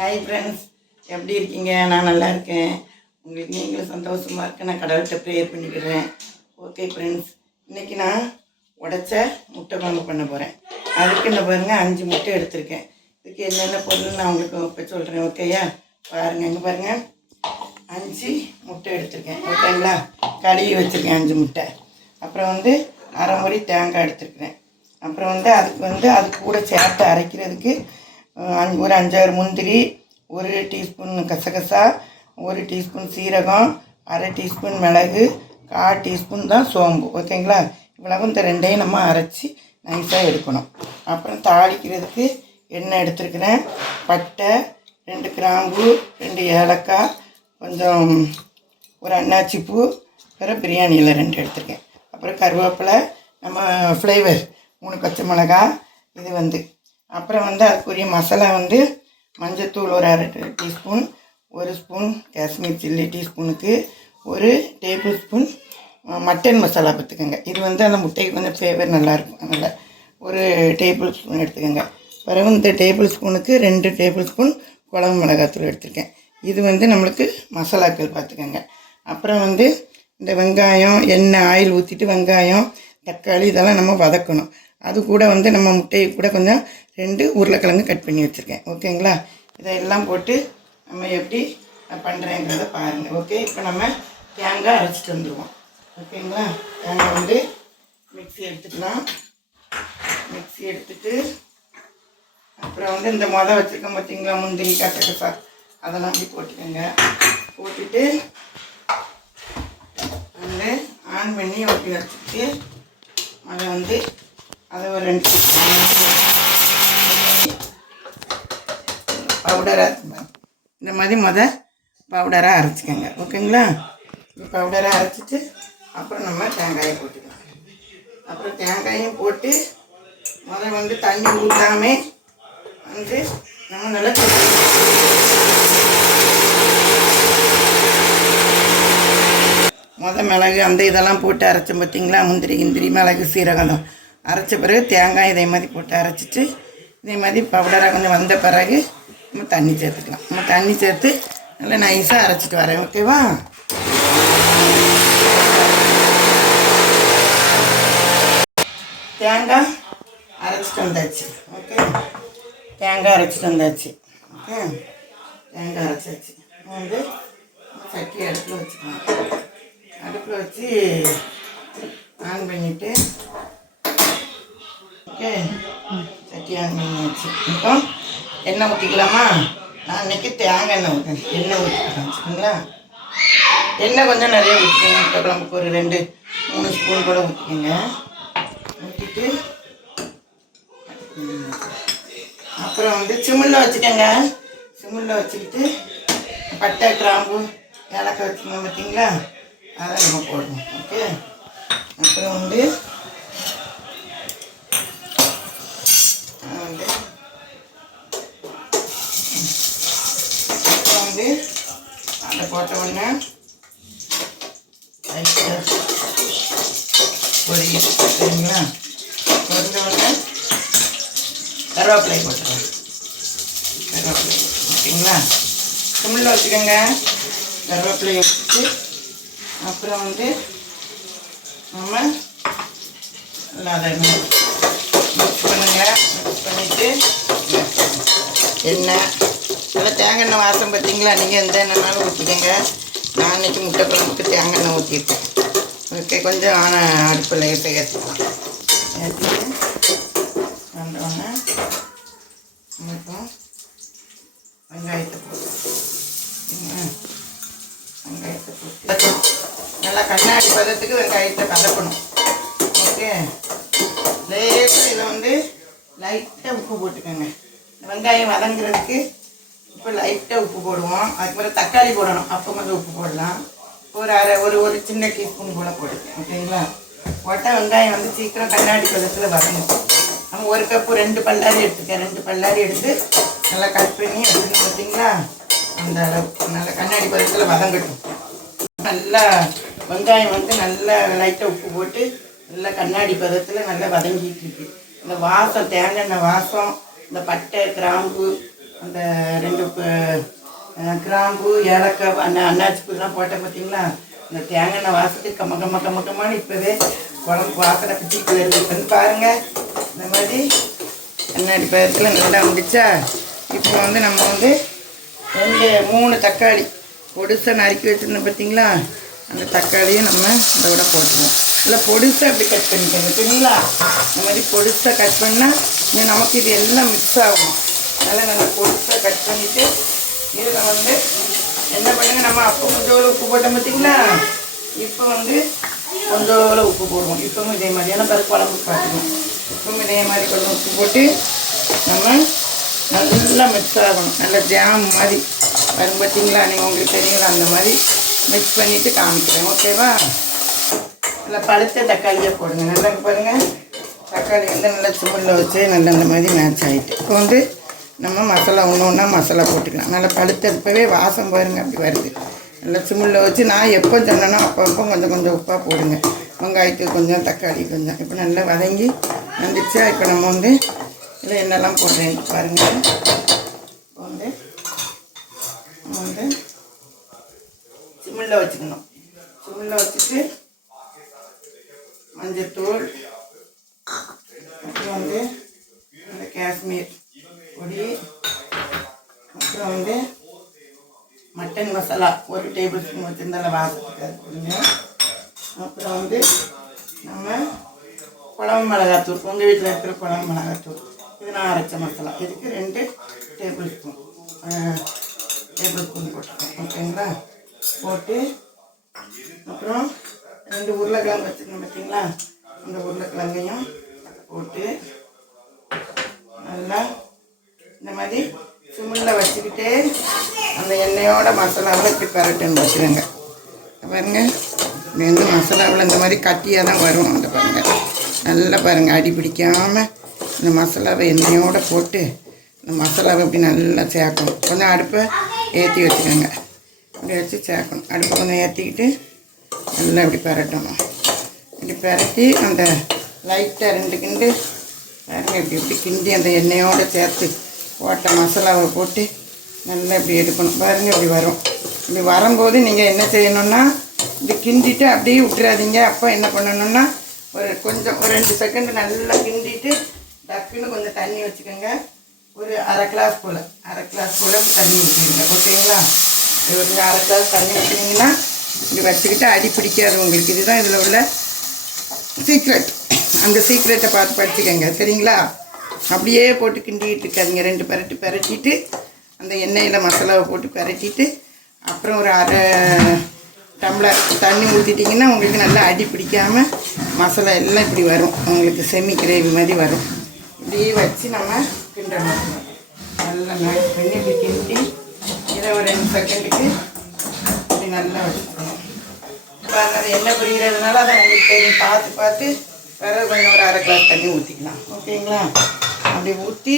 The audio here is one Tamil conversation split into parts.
ஹாய் ஃப்ரெண்ட்ஸ், எப்படி இருக்கீங்க? நான் நல்லா இருக்கேன். உங்களுக்கு நீங்களும் சந்தோஷமாக இருக்க நான் கடவுள்கிட்ட ப்ரேயர் பண்ணிக்கிறேன். ஓகே ஃப்ரெண்ட்ஸ், இன்றைக்கி நான் உடைச்ச முட்டை குழம்பு பண்ண போகிறேன். அதுக்கு என்ன பாருங்கள், 5 முட்டை எடுத்திருக்கேன். இதுக்கு என்னென்ன பொருள் நான் உங்களுக்கு இப்போ சொல்கிறேன். ஓகேயா? பாருங்கள், இங்கே பாருங்கள், 5 முட்டை எடுத்திருக்கேன். ஓகேங்களா? கழுவி வச்சுருக்கேன் 5 முட்டை. அப்புறம் அரை முறை தேங்காய் எடுத்துருக்கிறேன். அப்புறம் அது கூட சேர்த்து அரைக்கிறதுக்கு ஒரு 5-6 முந்திரி, 1 டீஸ்பூன் கசகசா, 1 டீஸ்பூன் சீரகம், அரை டீஸ்பூன் மிளகு, 1/4 டீஸ்பூன் தான் சோம்பு. ஓகேங்களா? இவ்வளவு இந்த ரெண்டையும் நம்ம அரைச்சி நைஸாக எடுக்கணும். அப்புறம் தாளிக்கிறதுக்கு எண்ணெய் எடுத்துருக்கிறேன். பட்டை, 2 கிராம்பு, 2 ஏலக்காய், கொஞ்சம் ஒரு அன்னாச்சி பூ, அப்புறம் பிரியாணியில் 2 எடுத்துருக்கேன். அப்புறம் கருவேப்பிலை, நம்ம ஃப்ளேவர் 3 பச்சை மிளகா. இது அப்புறம் அதுக்குரிய மசாலா மஞ்சத்தூள் ஒரு அரை டீஸ்பூன், 1 ஸ்பூன் காஷ்மீர் சில்லி டீஸ்பூனுக்கு, 1 டேபிள் ஸ்பூன் மட்டன் மசாலா பார்த்துக்கோங்க. இது அந்த முட்டைக்கு கொஞ்சம் ஃப்ளேவர் நல்லாயிருக்கும். அதனால் 1 டேபிள் ஸ்பூன் எடுத்துக்கோங்க. பிறகு இந்த டேபிள் ஸ்பூனுக்கு 2 டேபிள் ஸ்பூன் குழம்பு மிளகாத்தூள் எடுத்துருக்கேன். இது நம்மளுக்கு மசாலாக்கள் பார்த்துக்கோங்க. அப்புறம் இந்த வெங்காயம், எண்ணெய், ஆயில் ஊற்றிட்டு வெங்காயம், தக்காளி இதெல்லாம் நம்ம வதக்கணும். அது கூட நம்ம முட்டையை கூட கொஞ்சம் 2 உருளைக்கிழங்கு கட் பண்ணி வச்சுருக்கேன். ஓகேங்களா? இதெல்லாம் போட்டு நம்ம எப்படி பண்ணுறேங்கிறத பாருங்கள். ஓகே, இப்போ நம்ம தேங்காய் அரைச்சிட்டு வந்துடுவோம். ஓகேங்களா? தேங்காய் மிக்ஸி எடுத்துக்கலாம். மிக்ஸி எடுத்துட்டு அப்புறம் இந்த வச்சுருக்கோம் பார்த்தீங்களா, முந்திரி, கசகசா, அதெல்லாம் அப்படி போட்டுக்கோங்க. போட்டுட்டு ஆன் பண்ணி ஒட்டி வச்சுட்டு அதை ஒரு 2 பவுடராக இந்த மாதிரி பவுடராக அரைச்சிக்கோங்க. ஓகேங்களா? பவுடராக அரைச்சிட்டு அப்புறம் நம்ம தேங்காயை போட்டுக்கலாம். அப்புறம் தேங்காயும் போட்டு தண்ணி ஊற்றாமல் நம்ம நல்லா மிளகு இதெல்லாம் போட்டு அரைச்சோம் பார்த்தீங்களா, முந்திரி கிந்திரி, மிளகு, சீரகம் அரைச்ச பிறகு தேங்காய் இதே மாதிரி போட்டு அரைச்சிட்டு இதே மாதிரி பவுடராக கொஞ்சம் வந்த பிறகு நம்ம தண்ணி சேர்த்துக்கலாம். நம்ம தண்ணி சேர்த்து நல்லா நைஸாக அரைச்சிட்டு வரேன். ஓகேவா? தேங்காய் அரைச்சிட்டு வந்தாச்சு. ஓகே, தேங்காய் அரைச்சிட்டு வந்தாச்சு. ஓகே, தேங்காய் அரைச்சாச்சு. சட்டி அடுப்பில் வச்சுக்கலாம். அடுப்பில் வச்சு ஆன் பண்ணிவிட்டு ஓகே, சட்டி ஆன் பண்ணியாச்சு. இப்போ எண்ணெய் ஊற்றிக்கலாமா? நான் இன்றைக்கி தேங்காய் எண்ணெய் ஊற்றேன். எண்ணெய் ஊற்றிக்கலாம். வச்சுக்கோங்களா? எண்ணெய் கொஞ்சம் நிறைய ஊற்றிக்கோங்க. இப்போ குழம்புக்கு ஒரு 2-3 ஸ்பூன் கூட ஊற்றிக்கோங்க. ஊற்றிட்டு அப்புறம் சிம்மில் வச்சுக்கோங்க. சிம்மில் வச்சுக்கிட்டு பட்டை, கிராம்பு, ஏலக்காய் வச்சுக்கோங்க பார்த்தீங்களா, அதை நம்ம போடணும். ஓகே, அப்புறம் அதை போட்ட உடனே பொரியும். சரிங்களா? பொரிஞ்ச உடனே கருவேப்பிலை போட்டுக்கலாம். கருவேப்பிலை ஓகேங்களா? சிம்மில் வச்சுக்கோங்க. கருவேப்பிலை வச்சுட்டு அப்புறம் நம்ம நல்லா அதை மிக்ஸ் பண்ணுங்க. மிக்ஸ் பண்ணிவிட்டு எண்ணெய், நல்லா தேங்காய் எண்ணெய் வாசம் பார்த்தீங்களா, நீங்கள் எந்த எண்ணெய்னாலும் ஊற்றிக்கோங்க. நான் இன்றைக்கி முட்டை குழம்புக்கு தேங்காய் எண்ணெய் ஊற்றிருக்கேன். ஓகே, கொஞ்சம் அடுப்பில் ஏற்றிக்கலாம். ஏற்றிட்டு வந்தோடனே வெங்காயத்தை போட்டு நல்லா கண்ணாடி பதத்துக்கு வெங்காயத்தை கலக்கணும். ஓகே, லேசாக இதில் லைட்டாக உப்பு போட்டுக்கோங்க. வெங்காயம் வதங்குறதுக்கு இப்போ லைட்டாக உப்பு போடுவோம். அதுக்கப்புறம் தக்காளி போடணும். அப்போ கொஞ்சம் உப்பு போடலாம். ஒரு சின்ன டீஸ்பூன் போல் போடுங்க. ஓகேங்களா? போட்டால் வெங்காயம் சீக்கிரம் கண்ணாடி பதத்தில் வதங்கும். நம்ம 1 கப்பு 2 பல்லாரி எடுத்துக்கேன். 2 பல்லாரி எடுத்து நல்லா கட் பண்ணி வச்சுக்கணும். பார்த்தீங்களா? அந்த அளவுக்கு நல்லா கண்ணாடி பதத்தில் வதங்கட்டும். நல்லா வெங்காயம் நல்லா லைட்டாக உப்பு போட்டு நல்லா கண்ணாடி பதத்தில் நல்லா வதங்கிட்டு இருக்கு. இந்த வாசம், தேங்காய் எண்ணெய் வாசம், இந்த பட்டை, கிராம்பு, அந்த 2 கிராம்பு ஏலக்காய் அன்னாச்சி பூலாம் போட்டேன் பார்த்தீங்களா. இந்த தேங்காய் எண்ணெய் வாசத்துக்கு கம்மக்கம்மான்னு இப்போவே குழம்பு வாசனை பிடிச்சிட்டு வருது. வந்து பாருங்கள், இந்த மாதிரி எண்ணெய் பயிரத்தில் நல்லா வந்துச்சா. இப்போ வந்து நம்ம வந்து 3 தக்காளி பொடிசாக நறுக்கி வச்சுருந்தோம் பார்த்தீங்களா. அந்த தக்காளியும் நம்ம இதோட போட்டுருவோம். நல்லா பொடிசாக அப்படி கட் பண்ணிக்கோங்க சரிங்களா. இந்த மாதிரி பொடிசாக கட் பண்ணால் நமக்கு இது எல்லாம் மிக்ஸ் ஆகும். நல்லா பொடிசாக கட் பண்ணிவிட்டு இதில் வந்து என்ன பண்ணுங்க, நம்ம அப்போ கொஞ்சம் உப்பு போட்டோம் பார்த்தீங்களா. இப்போ வந்து கொஞ்சம் உப்பு போடுவோம். இப்போவும் இதே மாதிரி ஏன்னா பிறகு குழம்பு பார்த்துக்கணும். இப்போவும் இதே மாதிரி கொஞ்சம் உப்பு போட்டு நம்ம நல்லா மிக்ஸ் ஆகணும். நல்லா ஜாம் மாதிரி வரும் பார்த்தீங்களா. நீங்கள் உங்களுக்கு தெரியுங்களா, அந்த மாதிரி மிக்ஸ் பண்ணிவிட்டு காமிக்கிறேன் ஓகேவா. நல்லா பழுத்த தக்காளியாக போடுங்க. நல்லா பாருங்கள், தக்காளி வந்து நல்லா சும்மில் வச்சு நல்லா இந்த மாதிரி மேட்ச் ஆகிட்டு. இப்போ வந்து நம்ம மசாலா ஒன்றா மசாலா போட்டுக்கலாம். நல்லா பழுத்தப்பவே வாசம் பாருங்கள் அப்படி வருது. நல்லா சிம்மில் வச்சு நான் எப்போ சொன்னேன்னா அப்போ கொஞ்சம் உப்பாக போடுங்க. வெங்காயத்துக்கு கொஞ்சம், தக்காளி கொஞ்சம். இப்போ நல்லா வதங்கி வந்துச்சா. இப்போ நம்ம வந்து இதில் என்னெல்லாம் போடுறேன் பாருங்கள். இப்போ வந்து நம்ம வந்து சிம்மில் வச்சுக்கணும். சிம்மில் வச்சுட்டு மஞ்சத்தூள், அப்புறம் வந்து அந்த காஷ்மீர் பொடி, அப்புறம் வந்து மட்டன் மசாலா 1 டேபிள் ஸ்பூன் வச்சுருந்தால வாசத்துக்கு அது கொடுங்க. அப்புறம் வந்து நம்ம குழம்பு மிளகாத்தூள், உங்கள் வீட்டில் இருக்கிற குழம்பு மிளகாத்தூள், இது நான் அரைச்ச மசாலா. இதுக்கு 2 டேபிள் ஸ்பூன் போட்டுருக்கோம் ஓகேங்களா. போட்டு அப்புறம் 2 உருளைக்கிழங்கு வச்சுருக்கோம் பார்த்தீங்களா. அந்த உருளைக்கிழங்கையும் போட்டு நல்லா இந்த மாதிரி சிம்மில் வச்சுக்கிட்டே அந்த எண்ணெயோட மசாலாவில் இப்படி பரட்டுன்னு வச்சுருங்க. பாருங்கள், இது வந்து மசாலாவில் இந்த மாதிரி கட்டியாக தான் வரும். அந்த பாருங்கள், நல்லா பாருங்கள், அடி பிடிக்காமல் இந்த மசாலாவை எண்ணெயோடு போட்டு இந்த மசாலாவை இப்படி நல்லா சேர்க்கணும். கொஞ்சம் அடுப்பை ஏற்றி வச்சுக்கோங்க. இப்படி வச்சு சேர்க்கணும். அடுப்பை கொஞ்சம் ஏற்றிக்கிட்டு நல்லா இப்படி பரட்டணும். இப்படி பரட்டி அந்த லைட்டாக 2 கிண்டு பாருங்கள் இப்படி கிண்டி அந்த எண்ணெயோடு சேர்த்து போட்ட மசாலாவை போட்டு நல்லா இப்படி எடுக்கணும். பாருங்கள் இப்படி வரும். இப்படி வரும்போது நீங்கள் என்ன செய்யணுன்னா, இப்படி கிண்டிட்டு அப்படியே விட்டுறாதீங்க. அப்போ என்ன பண்ணணுன்னா ஒரு 2 செகண்ட் நல்லா கிண்டிட்டு டக்குன்னு கொஞ்சம் தண்ணி வச்சுக்கோங்க. ஒரு அரை கிளாஸ் போல் தண்ணி ஊற்றிடுங்க ஓகேங்களா. இது ஒரு 1/2 கிளாஸ் தண்ணி ஊற்றினீங்கன்னா இப்படி வச்சுக்கிட்டு அடி பிடிக்காது உங்களுக்கு. இதுதான் இதில் உள்ள சீக்ரெட். அந்த சீக்ரெட்டை பார்த்து படிச்சுக்கோங்க சரிங்களா. அப்படியே போட்டு கிண்டிகிட்டு இருக்காதிங்க. 2 பரட்டு பரட்டிட்டு அந்த எண்ணெயில் மசாலாவை போட்டு பரட்டிட்டு அப்புறம் ஒரு அரை டம்ளர் தண்ணி ஊற்றிட்டிங்கன்னா உங்களுக்கு நல்லா அடி பிடிக்காமல் மசாலா எல்லாம் இப்படி வரும். உங்களுக்கு செமி கிரேவி மாதிரி வரும். இப்படியே வச்சு நம்ம கிண்டணும். நல்லா மேக்ஸ் பண்ணி இப்படி கிண்டி இதை ஒரு 2 செகண்டுக்கு இப்படி நல்லா வச்சுக்கணும். இப்போ அது எண்ணெய் புரிகிறதுனால அதை உங்களுக்கு தெரியும். பார்த்து வேறு கொஞ்சம் ஒரு அரை கிளாஸ் தண்ணி ஊற்றிக்கலாம் ஓகேங்களா. அப்படி ஊற்றி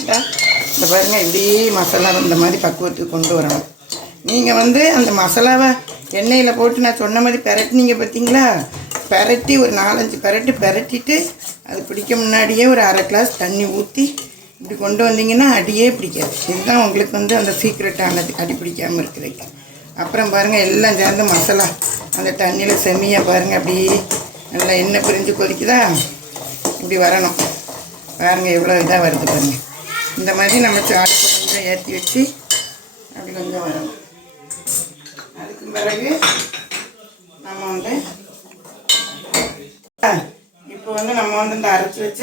இந்த பாருங்கள், இப்படி மசாலா இந்த மாதிரி பக்குவத்துக்கு கொண்டு வரணும். நீங்கள் வந்து அந்த மசாலாவை எண்ணெயில் போட்டு நான் சொன்ன மாதிரி பெரட்டினீங்க பார்த்தீங்களா. பெரட்டி ஒரு 4-5 பெரட்டிட்டு அது பிடிக்க முன்னாடியே ஒரு அரை கிளாஸ் தண்ணி ஊற்றி இப்படி கொண்டு வந்தீங்கன்னா அடியே பிடிக்காது. இதுதான் உங்களுக்கு வந்து அந்த சீக்ரெட்டானது, அடி பிடிக்காமல் இருக்கிறதுக்கு. அப்புறம் பாருங்கள், எல்லாம் சேர்ந்து மசாலா அந்த தண்ணியில் செம்மியாக பாருங்கள் அப்படியே நல்லா எண்ணெய் பிரிஞ்சு கொதிக்குதா. இப்படி வரணும் பாருங்கள், எவ்வளோ இதாக வருது பாருங்கள். இந்த மாதிரி நம்ம அடுப்பை கொஞ்சம் ஏற்றி வச்சு அப்படி கொஞ்சம் வரணும். அதுக்கு பிறகு நம்ம வந்து இப்போ வந்து நம்ம வந்து இந்த அரைச்சி வச்ச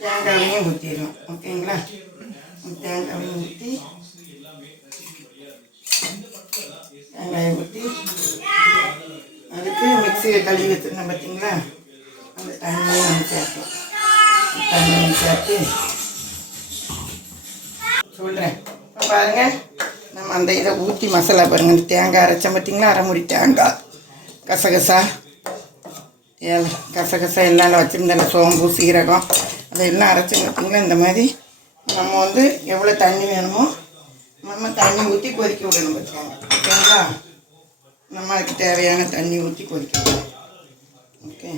தேங்காயையும் ஊற்றிடலாம் ஓகேங்களா. தேங்காயையும் ஊற்றி அதுக்கு மிக்சியை கழுவி வச்சுருந்தோம் பார்த்தீங்களா. அந்த தண்ணியை நம்ம சேர்க்கலாம். தண்ணியை சேர்த்து சொல்கிறேன். இப்போ பாருங்கள், நம்ம அந்த இதை ஊற்றி மசாலா பாருங்கள். இந்த தேங்காய் அரைச்சோம் பார்த்தீங்களா, அரை மூடி தேங்காய், கசகசா எல்லாம் வச்சுருந்தால சோம்பு சீரகம் அதெல்லாம் அரைச்சி பார்த்தீங்களா. இந்த மாதிரி நம்ம வந்து எவ்வளோ தண்ணி வேணுமோ நம்ம தண்ணி ஊற்றி கொதிக்க விடணும் பார்த்துக்கோங்க ஓகேங்களா. நம்ம அதுக்கு தேவையான தண்ணி ஊற்றி கொதிக்க விடணும். ஓகே,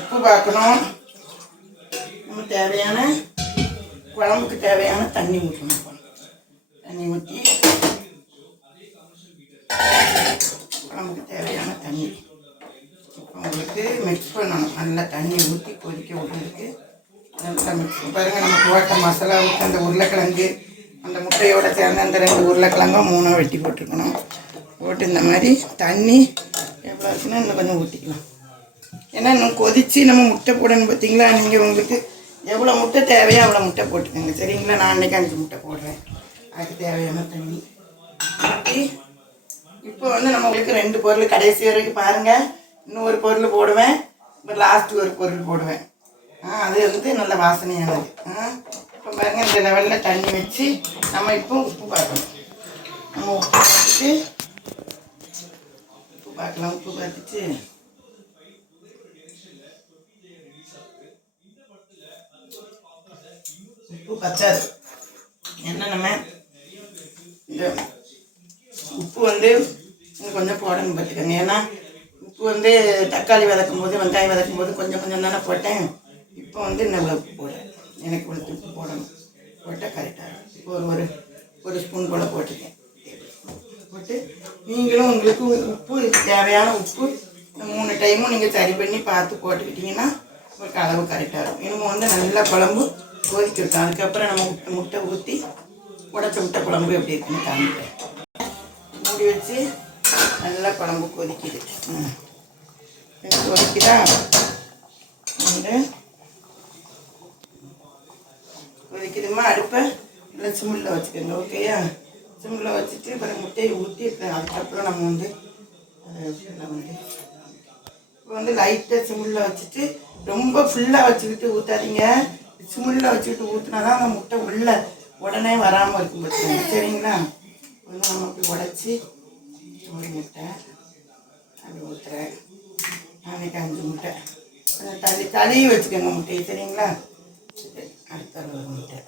உப்பு பார்க்கணும். நம்ம தேவையான குழம்புக்கு தேவையான தண்ணி ஊற்றணும். தண்ணி ஊற்றி குழம்புக்கு தேவையான தண்ணி உங்களுக்கு மிக்ஸ் பண்ணணும். நல்லா தண்ணி ஊற்றி கொதிக்க விட்றதுக்கு நல்லா மிக்ஸ் பாருங்கள். நம்ம போட்ட மசாலா ஊற்றி அந்த உருளைக்கிழங்கு அந்த முட்டையோடு சேர்ந்து அந்த 2 உருளைக்கிழங்கும் 3 வெட்டி போட்டுருக்கணும். போட்டு இந்த மாதிரி தண்ணி எவ்வளோ இருக்குன்னா இன்னும் கொஞ்சம் ஊற்றிக்கலாம். ஏன்னா இன்னும் கொதித்து நம்ம முட்டை போடணும். பார்த்தீங்களா, நீங்கள் உங்களுக்கு எவ்வளோ முட்டை தேவையோ அவ்வளோ முட்டை போட்டுக்கோங்க. சரிங்களா, நான் அன்றைக்கி 5 முட்டை போடுறேன். அதுக்கு தேவையான தண்ணி ஊற்றி இப்போ வந்து நம்ம உங்களுக்கு 2 பொருள் கடைசி வரைக்கும் பாருங்கள். இன்னும் ஒரு பொருள் போடுவேன், இப்போ லாஸ்ட்டு ஒரு பொருள் போடுவேன். அது வந்து நல்ல வாசனையானது. இப்போ பாருங்கள், இந்த லெவலில் தண்ணி வச்சு நம்ம இப்போ உப்பு பார்க்கணும். நம்ம உப்பு பார்த்துட்டு பார்க்கலாம். உப்பு பார்த்துட்டு உப்பு பத்தாது. என்ன நம்ம இந்த உப்பு வந்து இன்னும் கொஞ்சம் போடணும் பார்த்துக்கோங்க. ஏன்னா உப்பு வந்து தக்காளி வதக்கும் போது வெங்காயம் வதக்கும் போது கொஞ்சம் கொஞ்சம் தானே போட்டேன். இப்போ வந்து இன்னும் உப்பு போடுறேன். எனக்கு இவ்வளோ உப்பு போடணும். போட்டால் கரெக்டாக இப்போ ஒரு ஸ்பூன் போல் போட்டுருக்கேன். போட்டு நீங்களும் உங்களுக்கு உப்பு தேவையான உப்பு 3 டைமும் நீங்கள் சரி பண்ணி பார்த்து போட்டுக்கிட்டிங்கன்னா உங்களுக்கு அளவு கரெக்டாக இருக்கும். இன்னும் வந்து நல்லா குழம்பு கொதிக்க விட்டோம். அதுக்கப்புறம் நம்ம முட்டை ஊற்றி உடச்ச முட்டை குழம்பு எப்படி இருக்குன்னு காமிக்கிறேன். மூடி வச்சு நல்லா குழம்பு கொதிக்குது. கொதிக்குதா வந்து கொதிக்குதுமா. அடுப்பை நல்லா சிம்மில் வச்சுக்கோங்க. ஓகேயா, சிம்மில் வச்சுட்டு அப்புறம் முட்டையை ஊற்றி அதுக்கப்புறம் நம்ம வந்து இப்போ வந்து லைட்டாக சிம்மில் வச்சுட்டு ரொம்ப ஃபுல்லாக வச்சுக்கிட்டு ஊற்றாதீங்க. சிம்மில் வச்சுக்கிட்டு ஊற்றினா தான் அந்த முட்டை உள்ள உடனே வராமல் இருக்கும். பார்த்துக்கோங்க. சரிங்களா, வந்து நம்ம அப்படி உடச்சி ஒரு முட்டை அப்படி ஊற்றுறேன். நாளைக்கு 5 முட்டை தள்ளி வச்சுக்கோங்க முட்டையை. சரிங்களா, அடுத்த ஒரு முட்டை,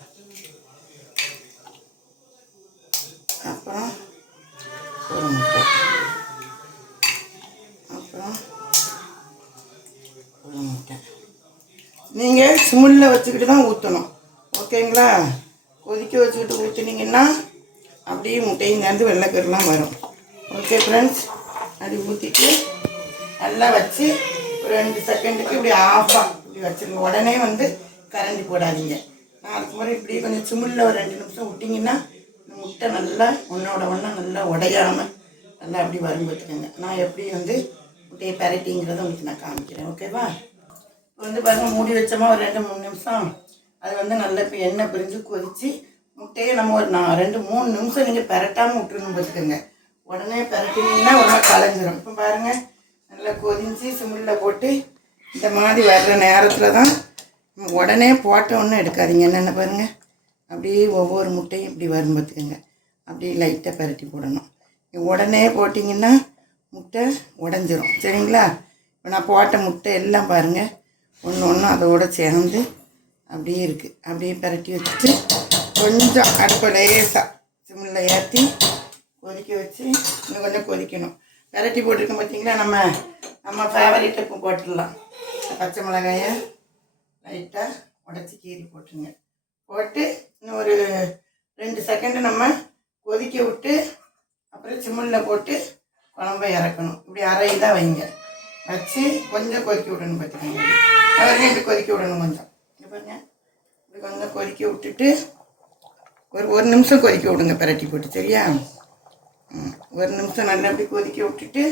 அப்புறம் ஒரு முட்டை, அப்புறம் ஒரு முட்டை. நீங்கள் சிம்மில் வச்சுக்கிட்டு தான் ஊற்றணும். ஓகேங்களா, கொதிக்க வச்சுக்கிட்டு ஊற்றினீங்கன்னா அப்படியே முட்டையும் சேர்ந்து வெள்ளைக்கருலாம் வரும். ஓகே ஃப்ரெண்ட்ஸ், அப்படி ஊற்றிட்டு நல்லா வச்சு ஒரு 2 செகண்டுக்கு இப்படி ஆஃபாக இப்படி வச்சுருங்க. உடனே வந்து கரண்டி போடாதீங்க. நான் அதுக்கு முறை இப்படி கொஞ்சம் சிம்மில் ஒரு 2 நிமிஷம் விட்டிங்கன்னா இந்த முட்டை நல்லா ஒன்றோட ஒன்றா நல்லா உடையாமல் நல்லா அப்படி வரும். பார்த்துக்கோங்க. நான் எப்படி வந்து முட்டையை பரட்டிங்கிறத உங்களுக்கு நான் காமிக்கிறேன். ஓகேவா, இப்போ வந்து பாருங்கள், மூடி வச்சோமா ஒரு 2-3 நிமிஷம். அது வந்து நல்லா இப்போ எண்ணெய் பிரிஞ்சு கொதித்து முட்டையை நம்ம ஒரு 2-3 நிமிஷம் நீங்கள் பரட்டாமல் விட்டுருணும். பார்த்துக்கோங்க. உடனே பரட்டினீங்கன்னா ஒரு நாள் கலைஞ்சிரும். இப்போ பாருங்கள், நல்லா கொதிஞ்சு சிம்மில் போட்டு இந்த மாதிரி வர்ற நேரத்தில் தான் உடனே போட்டோன்னு எடுக்காதீங்க. என்னென்ன பாருங்கள், அப்படியே ஒவ்வொரு முட்டையும் இப்படி வரும். பார்த்துக்கோங்க. அப்படியே லைட்டாக பரட்டி போடணும். உடனே போட்டிங்கன்னா முட்டை உடஞ்சிரும். சரிங்களா, இப்போ நான் போட்ட முட்டை எல்லாம் பாருங்கள் ஒன்று ஒன்று அதோடு சேர்ந்து அப்படியே இருக்குது. அப்படியே பரட்டி வச்சுட்டு கொஞ்சம் அடுப்பை லேசாக சிம்மில் ஏற்றி கொதிக்க வச்சு இன்னும் கொஞ்சம் கொதிக்கணும். பரட்டி போட்டிருக்கோம் பார்த்தீங்களா, நம்ம ஃபேவரட் உப்பு போட்டுடலாம். பச்சை மிளகாயை லைட்டாக உடச்சி கீறி போட்டுருங்க. போட்டு இன்னும் ஒரு 2 செகண்டு நம்ம கொதிக்க விட்டு அப்புறம் சிம்மில் போட்டு குழம்பை இறக்கணும். இப்படி அரை இதாக வைங்க. வச்சு கொஞ்சம் கொதிக்க விடணும். பார்த்துக்கோங்க, அவரையும் இப்படி கொதிக்க விடணும். கொஞ்சம் இது பாருங்க, இப்படி கொஞ்சம் கொதிக்க விட்டுட்டு ஒரு நிமிஷம் கொதிக்க விடுங்க பரட்டி போட்டு. சரியா, ஒரு நிமிஷம் நல்லா அப்படி கொதிக்க விட்டுட்டு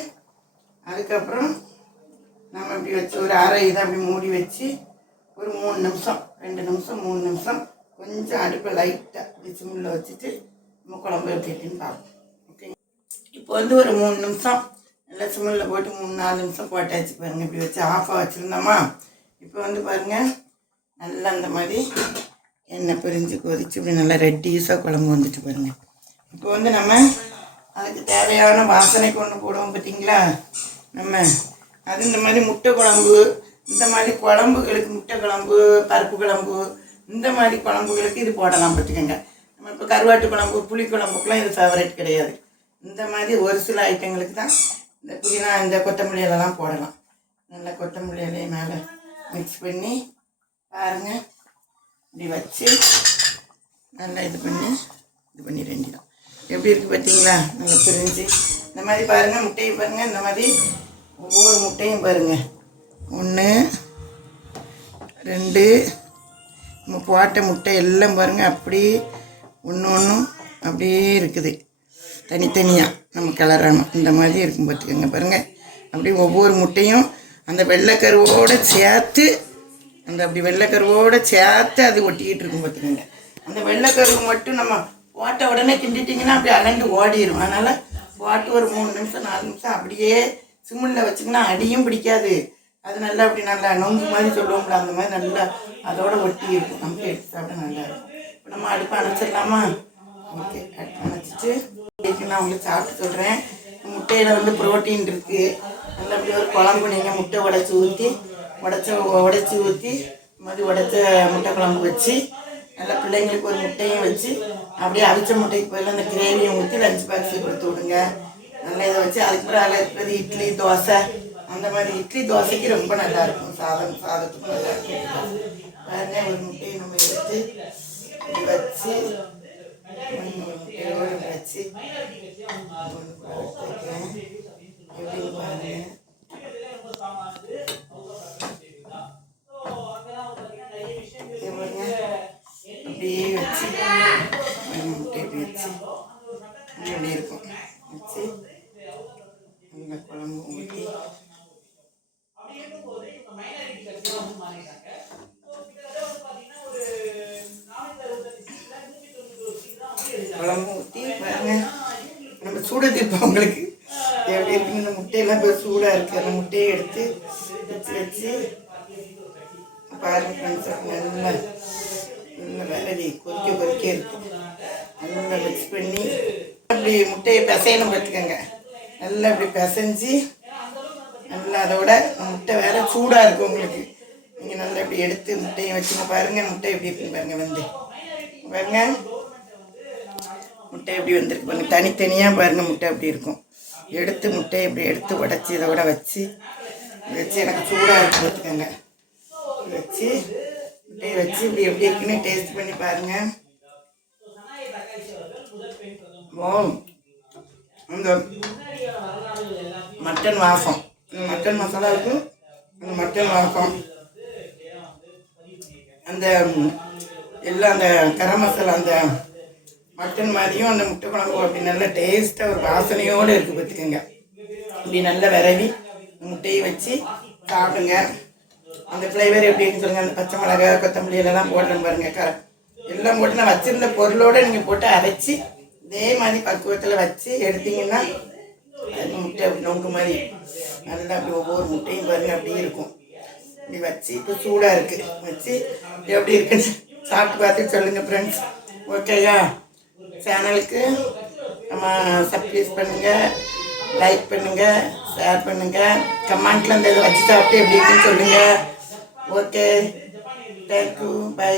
அதுக்கப்புறம் நம்ம இப்படி வச்சு ஒரு அரை இதை அப்படி மூடி வச்சு ஒரு 3 நிமிஷம் 2 நிமிஷம் 3 நிமிஷம் கொஞ்சம் அடுப்பை லைட்டாக இப்படி சிம்மில் வச்சுட்டு நம்ம குழம்பு எப்படின்னு பார்ப்போம். ஓகே, இப்போ வந்து ஒரு 3 நிமிஷம் நல்லா சிம்மில் போட்டு 3-4 நிமிஷம் போட்டாச்சு. பாருங்கள், இப்படி வச்சு ஆஃபாக வச்சுருந்தோமா. இப்போ வந்து பாருங்கள், நல்லா அந்த மாதிரி எண்ணெய் பிரிஞ்சு கொதிச்சு இப்படி நல்லா ரெட்டியூஸாக குழம்பு வந்துட்டு பாருங்கள். இப்போ வந்து நம்ம அதுக்கு தேவையான வாசனை கொண்டு போடுவோம். பார்த்தீங்களா, நம்ம அது இந்த மாதிரி முட்டை குழம்பு, இந்த மாதிரி குழம்புகளுக்கு முட்டை குழம்பு, பருப்பு குழம்பு, இந்த மாதிரி குழம்புகளுக்கு இது போடலாம். பார்த்துக்கோங்க. நம்ம இப்போ கருவாட்டு குழம்பு, புளி குழம்புக்கெலாம் இது ஃபேவரட் கிடையாது. இந்த மாதிரி ஒரு சில ஐட்டங்களுக்கு தான் இந்த புதினா, இந்த கொத்தமல்லி இலைலாம் போடலாம். நல்லா கொத்தமல்லி இலையை மேலே மிக்ஸ் பண்ணி பாருங்கள், இப்படி வச்சு நல்லா இது பண்ணி வேண்டியதான். எப்படி இருக்குது பார்த்தீங்களா? நல்லா பிரிஞ்சு இந்த மாதிரி பாருங்கள். முட்டையை பாருங்கள். இந்த மாதிரி ஒவ்வொரு முட்டையும் பாருங்கள். 1 2 நம்ம போட்ட முட்டை எல்லாம் பாருங்கள். அப்படியே ஒன்றும் அப்படியே இருக்குது. தனித்தனியாக நம்ம கலரானோம் இந்த மாதிரி இருக்கும் பார்த்துக்கோங்க. பாருங்கள், அப்படியே ஒவ்வொரு முட்டையும் அந்த வெள்ளைக்கருவோடு சேர்த்து அப்படி வெள்ளைக்கருவோடு சேர்த்து அது ஒட்டிக்கிட்டு இருக்கும் பார்த்துக்கோங்க. அந்த வெள்ளைக்கருவு மட்டும் நம்ம போட்ட உடனே கிண்டிட்டிங்கன்னா அப்படி அலண்டு ஓடிடும். அதனால் போட்டு ஒரு 3 நிமிஷம் 4 நிமிஷம் அப்படியே சிம்மில் வச்சிங்கன்னா அடியும் பிடிக்காது. அது நல்லா அப்படி நல்லா நொங்கு மாதிரி சொல்லுவோம்ல, அந்த மாதிரி நல்லா அதோட ஒட்டி இருக்கும். நமக்கு எடுத்து சாப்பிட நல்லா இருக்கும். இப்போ நம்ம அடுப்பு அணைச்சிடலாமா? ஓகே, அடுப்பு அணைச்சிட்டு நான் உங்களுக்கு சாப்பிட்டு சொல்கிறேன். முட்டையில் வந்து ப்ரோட்டீன் இருக்குது. நல்லா அப்படி ஒரு குழம்பு நீங்கள் முட்டை உடச்சி ஊற்றி மாதிரி உடச்ச முட்டை குழம்பு வச்சு நல்லா பிள்ளைங்களுக்கு ஒரு முட்டையும் வச்சு அப்படியே அவிச்ச முட்டைக்கு பதில் அந்த கிரேவியை ஊற்றி லஞ்ச் பாக்ஸுக்கு கொடுத்து விடுங்க. நல்லா இதை வச்சு அதுக்கப்புறம் அதில் இருக்கிறது இட்லி தோசை, அந்த மாதிரி இட்லி தோசைக்கு ரொம்ப நல்லாயிருக்கும். சாதத்துக்கும் நல்லாயிருக்கும். பாருங்க, ஒரு முட்டையை நம்ம எடுத்து இப்படி வச்சு முட்டையோடு வச்சு எப்படின்னு பாருங்க. அப்படியே வச்சு முட்டை இப்படி வச்சு இப்படி இருக்கும் வச்சு அந்த குழம்பு ஊற்றி குழம்பு ஊற்றி பாருங்க. நம்ம சூட தீர்ப்போம் உங்களுக்கு எப்படி இருக்குன்னு. இந்த முட்டையெல்லாம் இப்போ சூடாக இருக்குது. அந்த முட்டையை எடுத்து வச்சு பாருங்க ஃப்ரெண்ட்ஸ். நல்லா விரவி கொதிக்க இருக்குது. நல்லா மிக்ஸ் பண்ணி அப்படி முட்டையை பிசையணும் பார்த்துக்கோங்க. நல்லா இப்படி பிசைஞ்சு நல்லா அதோட முட்டை வேறு சூடாக இருக்கும் உங்களுக்கு. நீங்கள் நல்லா இப்படி எடுத்து முட்டையை வச்சுங்க. பாருங்கள் முட்டை எப்படி இருக்குன்னு பாருங்கள். பாருங்கள் முட்டை எப்படி வந்திருக்கு பாருங்கள். தனித்தனியாக பாருங்கள் முட்டை எப்படி இருக்கும். எடுத்து முட்டையை இப்படி எடுத்து உடச்சி இதோட வச்சு எனக்கு சூடாக இருக்கு பார்த்துக்கோங்க. வச்சு முட்டையை வச்சு இப்படி எப்படி இருக்குன்னு டேஸ்ட் பண்ணி பாருங்கள். இந்த மட்டன் வாசம், மட்டன் மசாலாவுக்கு அந்த மட்டன் வாசம், அந்த எல்லாம் அந்த கரம் மசாலா அந்த மட்டன் மாதிரியும் அந்த முட்டை குழம்பு அப்படி நல்ல டேஸ்ட்டாக ஒரு வாசனையோடு இருக்குது பார்த்துக்கோங்க. இப்படி நல்லா விரவி முட்டையை வச்சு சாப்பிடுங்க. அந்த ஃப்ளேவர் எப்படி இருக்குன்னு சொல்லுங்கள். அந்த பச்சை மிளகாய் கொத்தமல்லி எல்லாம் போடுறேன் பாருங்கள். எல்லாம் போட்டு நான் வச்சுருந்த பொருளோடு நீங்கள் போட்டு அரைச்சி இதே மாதிரி பக்குவத்தில் வச்சு எடுத்திங்கன்னா அது முட்டை அப்படி நொங்கு மாதிரி நல்லா அப்படி ஒவ்வொரு முட்டையும் பாருங்கள் அப்படியே இருக்கும். இப்படி வச்சு இப்போ சூடாக இருக்குது வச்சு எப்படி இருக்குன்னு சாப்பிட்டு பார்த்துட்டு சொல்லுங்கள் ஃப்ரெண்ட்ஸ். ஓகேயா? சேனலுக்கு நம்ம சப்ஸ்கிரைப் பண்ணுங்கள், லைக் பண்ணுங்கள், ஷேர் பண்ணுங்கள், கமெண்ட்டில் அந்த இதை வச்சு சாப்பிட்டு எப்படி இருக்குன்னு சொல்லுங்கள். Okay, thank you, by.